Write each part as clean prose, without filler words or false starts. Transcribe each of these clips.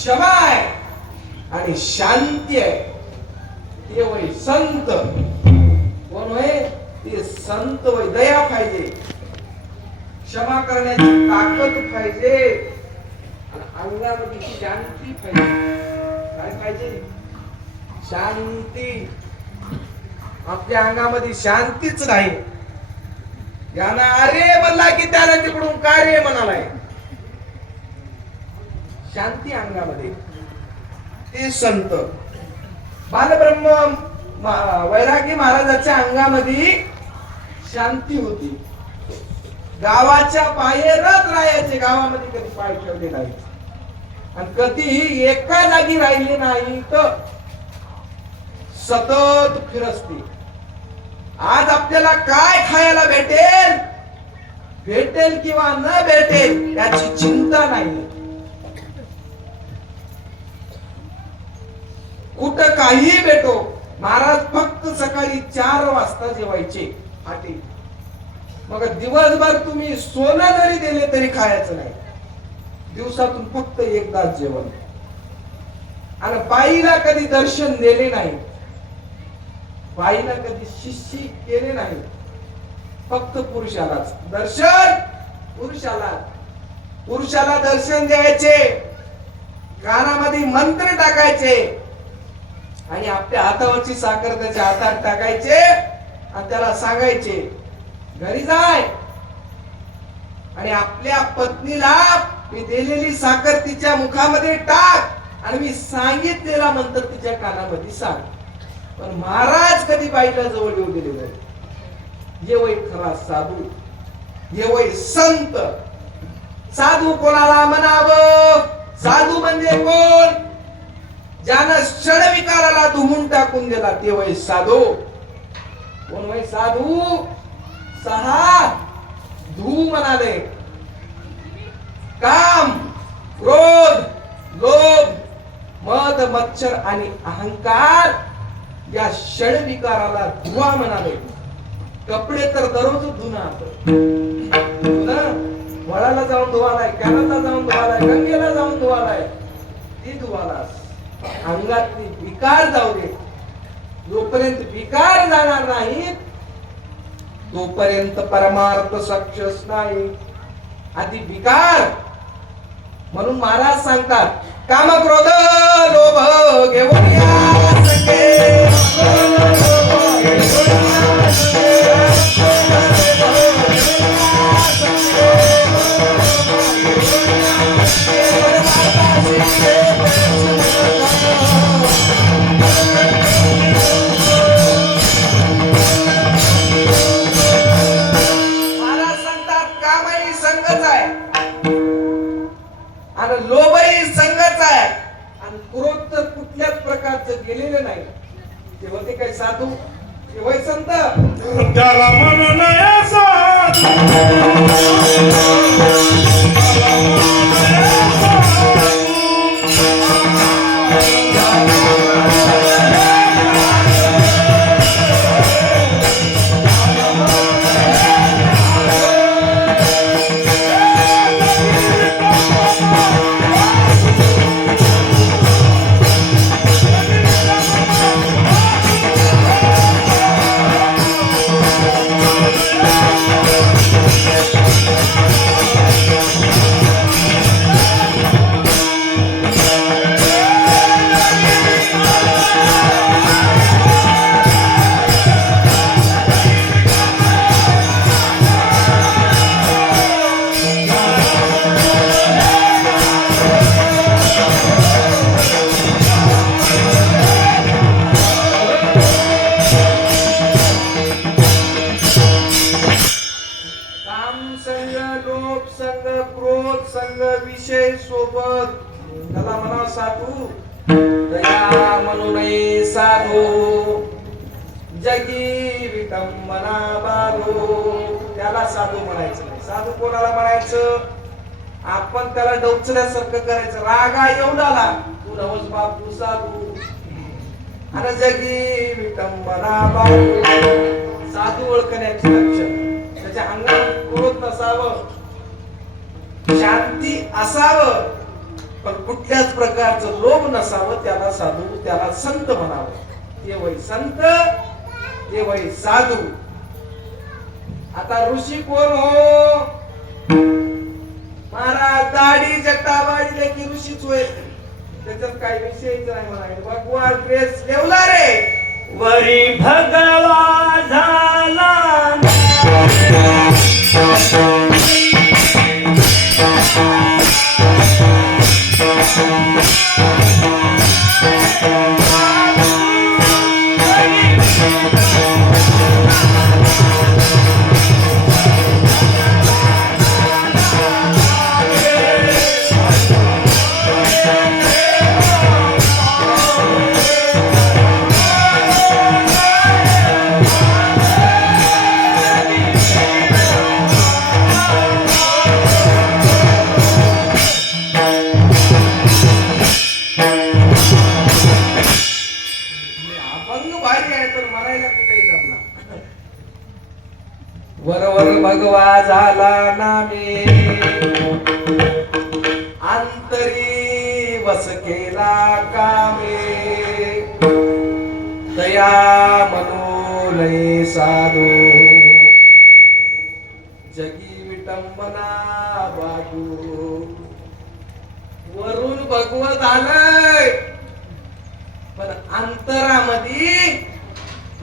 क्षमा आहे आणि शांती आहे. ते वय संत. कोण होय? ते संत वय. दया पाहिजे, क्षमा करण्याची ताकद पाहिजे आणि अंगामध्ये शांती पाहिजे. काय पाहिजे? शांती. आपल्या अंगामध्ये शांतीच नाही. यानं अरे म्हणला की त्याला तिकडून काय रे म्हणालाय. शांती अंगामध्ये. ते संत. बालब्रह्म वैरागी महाराजाच्या अंगामध्ये शांती होती. गावाच्या बाहेरच राहायचे, गावामध्ये कधी पाय ठेवले नाही आणि कधीही एका जागी राहिले नाही. तर सतत फिरस्ती. आज आपल्याला काय खायला भेटेल, भेटेल किंवा न भेटेल याची चिंता नाही. कुठं काही भेटो. महाराज फक्त सकाळी 4 वाजता जेवायचे आटे. मग दिवसभर तुम्ही सोनं जरी दिले तरी खायचं नाही. दिवसातून फक्त एकदाच जेवण. आणि बाईला कधी दर्शन दिले नाही, बाईला कधी शिष्य केले नाही. फक्त पुरुषालाच दर्शन. पुरुषाला दर्शन द्यायचे, कानामध्ये मंत्र टाकायचे आणि आपल्या हातावरची साखर त्याच्या हातात टाकायचे आणि त्याला सांगायचे घरी जाय आणि आपल्या पत्नीला मी दिलेली साखर तिच्या मुखामध्ये टाक आणि मी सांगितलेला मंत्र तिच्या कानामध्ये सांग. पण महाराज कधी बाईला जवळ येऊ दिले नाही. ये वय खरा साधू, ये वय संत. साधू कोणाला म्हणावं? साधू म्हणजे कोण? ज्यानं षडविकाराला धुवून टाकून दिला ते वय साधू. कोण वय साधू? 6 धू म्हणाले. काम, क्रोध, लोभ, मद, मत्सर आणि अहंकार या षडविकाराला धुवा म्हणाले. कपडे तर दररोज धुणार. वळाला जाऊन धुवालाय, कॅनलला जाऊन धुवालाय, गंगेला जाऊन धुवालाय. ती धुवालास. अंगातली विकार जाऊ दे. जोपर्यंत विकार जाणार नाही तोपर्यंत परमार्थ सक्सेस नाही. आधी विकार. म्हणून महाराज सांगतात काम क्रोध लोभ घेऊन या सखे. लोभही संगच आहे आणि क्रोध तर कुठल्याच प्रकारचं गेलेलं नाही. तेव्हा ते काही साधू तेव्हा संत त्याला म्हणून विषय सोबत त्याला म्हणा साधू. दया म्हणून साधू जगी विटंबना बाधो. त्याला साधू म्हणायचं नाही. साधू कोणाला म्हणायचं? आपण त्याला डोचल्यासारखं करायचं. रागा येऊन आला तू नवस बाप तू साधू. आणि जगी विटंबना बाधो. साधू ओळखण्याचे लक्षण त्याच्या अंगात क्रोध नसावं, शांती असावं, पण कुठल्याच प्रकारचं लोभ नसावं, त्याला साधू, त्याला संत म्हणावं. ते वय संत, ते वय साधू. आता ऋषी कोण हो? महाराज दाढी जटा बाळीले की ऋषीच होय, त्याच्यात काही विषयच नाही म्हणाले. भगवान ड्रेस ठेवला रे, वरी भगवा झाला अभंग भारी आहे पण म्हणायला कुठेही जमला. वरवर भगवा झाला नामे, अंतरी वस केला कामे, दया मनोलय साधू, जगी विटंबना बाजू. वरून भगवत आलंय पण अंतरामध्ये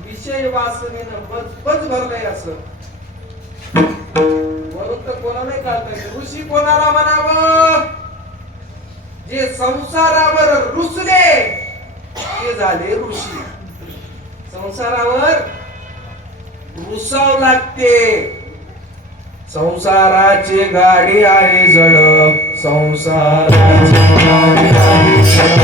विषय वासनेनं बजबज भरलंय. असं वरून तर कोणालाही कळतंय. ऋषी कोणाला म्हणावं? जे संसारावर रुसले ते झाले ऋषी. संसारावर रुसाव लागते. संसाराची गाडी आहे जड, संसाराची गाडी आहे जड.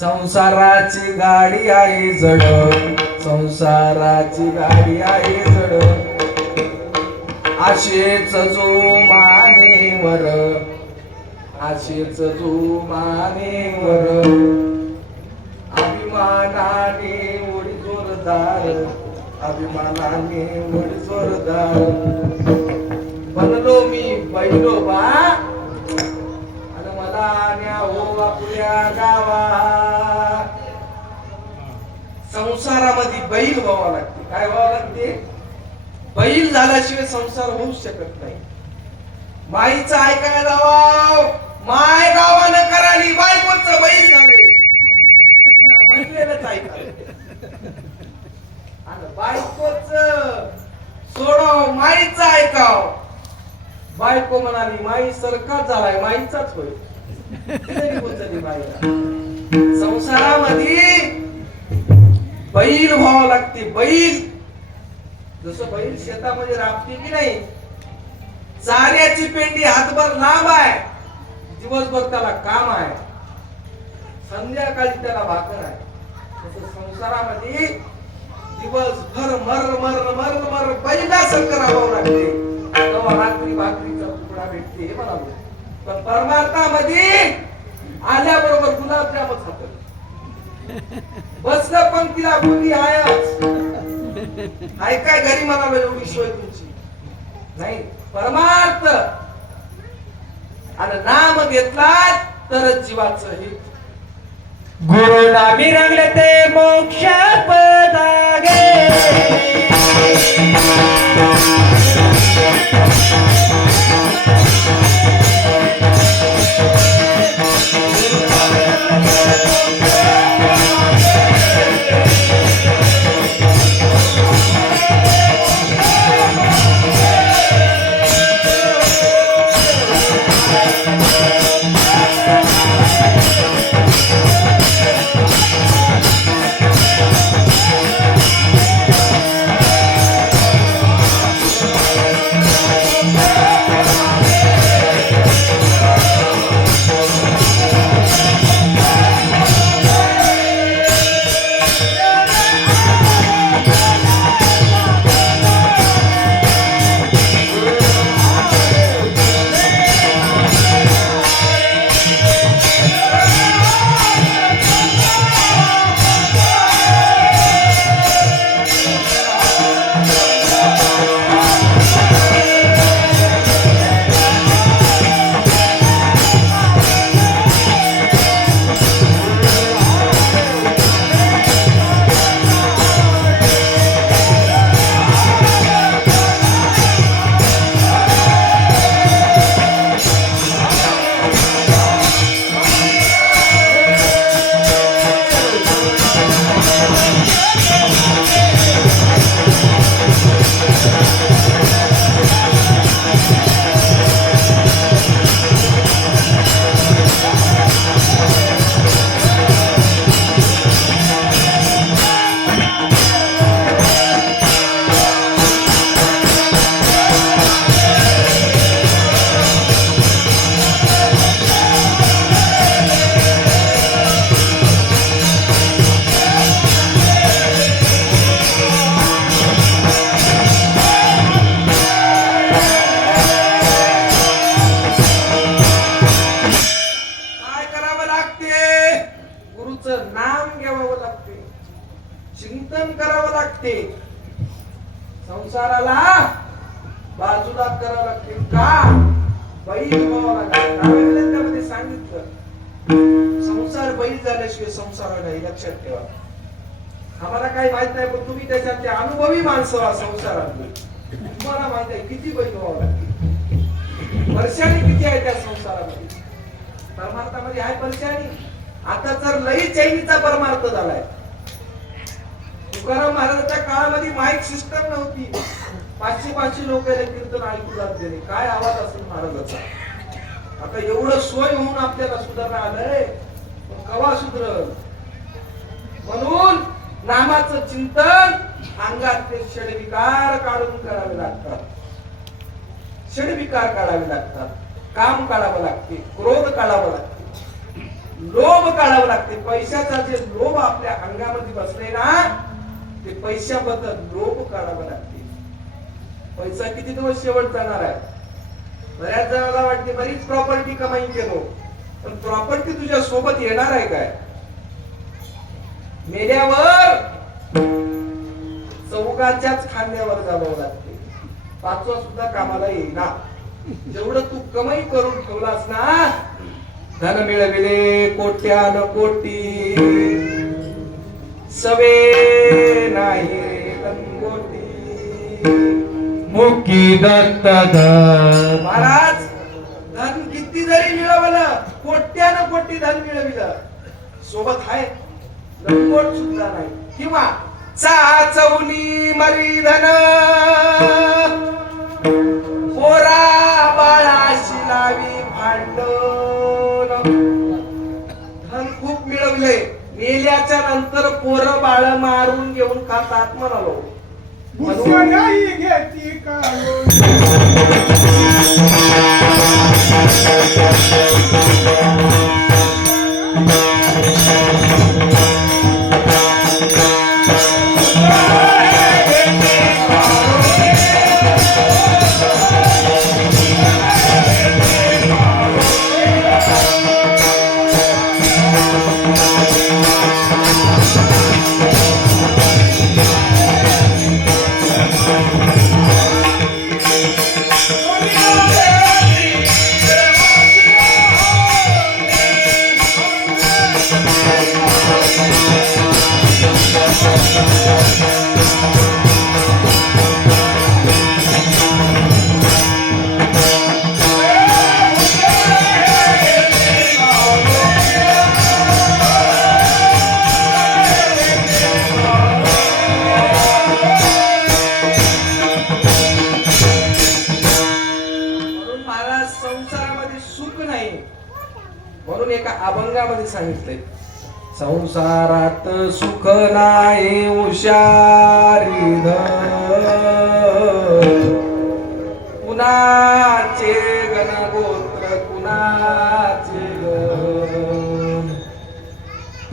संसाराची गाडी आहे जड, संसाराची गाडी आहे जड. आशेच जो मानेवर, आशेच जो मानेवर, अभिमानाने उडी जोरदार, अभिमानाने उडी जोरदार. बनलो मी बैलोबा आणि मला न्यावो आपल्या गावात. संसारामध्ये बैल व्हावा लागते. काय व्हावं लागते? बैल झाल्याशिवाय संसार होऊ शकत नाही. माईचं ऐकायला जावा, माय गावानं कराली बायकोचं बैल झाले, म्हणलेलंच ऐकायला. आणि बायकोचं सोडाव, माईचं ऐकाव. बायको म्हणाली माई सरकार झालाय, माईचाच होय. संसारामध्ये बैल व्हावं लागते. बैल जसं बैल शेतामध्ये राबते की नाही, चाऱ्याची पेंडी हातभर लांब आहे, दिवसभर त्याला काम आहे, संध्याकाळी त्याला भाकर आहे. तसं संसारामध्ये दिवसभर मर मर मर मर बैलासारखं राहावं लागते, तेव्हा रात्री भाकरीचा तुकडा भेटते. हे मला पण परमार्थामध्ये आल्याबरोबर गुलाबजामच खात, बसलं पंक्तीला बोली आहेच. काय घरी म्हणालो एवढी सोय तुमची नाही. परमार्थ आणि नाम घेतला तरच जीवाचं हित. गुरु नामी रंगले ते मोक्ष पदागे. गुरु काय करावं लागते? गुरुचं नाम घ्यावं लागते, चिंतन करावं लागते, संसाराला बाजूला करावं लागते. का बैल व्हावं लागते? त्यामध्ये सांगितलं संसार बैल झाल्याशिवाय संसार नाही, लक्षात ठेवा. आम्हाला काही माहित नाही, पण तुम्ही त्याच्यात अनुभवी माणसं आहात संसारातली. तुम्हाला माहित आहे किती बैल व्हावं लागते, वर्षाने किती आहे त्या संसारामध्ये. परमार्थामध्ये आहे परेशानी. आता तर लई चैनीचा परमार्थ झालाय. तुकाराम महाराजांच्या काळामध्ये माईक सिस्टम नव्हती. 500 लोक कीर्तन ऐकू लागले. काय आवाज असेल महाराजाचा. आता एवढं सोय होऊन आपल्याला सुधारणा आलंय, पण कवा सुधरल. म्हणून नामाचं चिंतन अंगातले षडविकार काढून करावे लागतात. षडविकार काढावे लागतात. काम काढावं लागते, क्रोध काढावं लागते, लोभ काढावं लागते. पैशाचा जे लोभ आपल्या अंगामध्ये बसले ना, ते पैशाबद्दल लोभ काढावं लागते. पैसा किती दिवस शेवट जाणार आहे. बऱ्याच जणांना वाटते बरीच प्रॉपर्टी कमाई केलो, पण प्रॉपर्टी तुझ्या सोबत येणार आहे काय? मेल्यावर चौकाच्याच खांद्यावर जावं लागते. पाचवा सुद्धा कामाला येईना. जेवढं तू कमाई करून ठेवलास ना, धन मिळविले कोट्यान कोटी, सवे नाही लंगोटी. मुकी दत्त महाराज, धन किती जरी मिळवलं, कोट्यान कोटी धन मिळविलं, सोबत आहे लंगोट सुद्धा नाही. किंवा चाचवली मरी धन, पोरा बाळाशी लावी भांडण. धन खूप मिळवले, मेल्याच्या नंतर पोरं बाळ मारून घेऊन खातात म्हणालो. भुसगाई घेती काढून अभंगामध्ये सांगितलंय. संसारात सुख नाही हुशारी कुणाचे गणगोत्र कुणाचे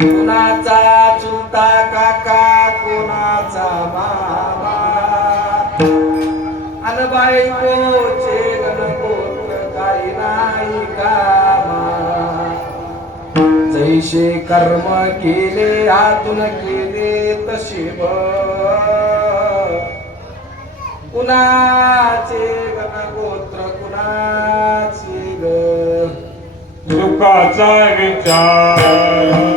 कुणाचा चुलता काका कुणाचा मामा अन बायकोचे गणगोत्र काही नाही कामा. जैसे कर्म केले हातून केले तसे कुणाचे गणगोत्र कुणाचे ग. सुखाचा विचार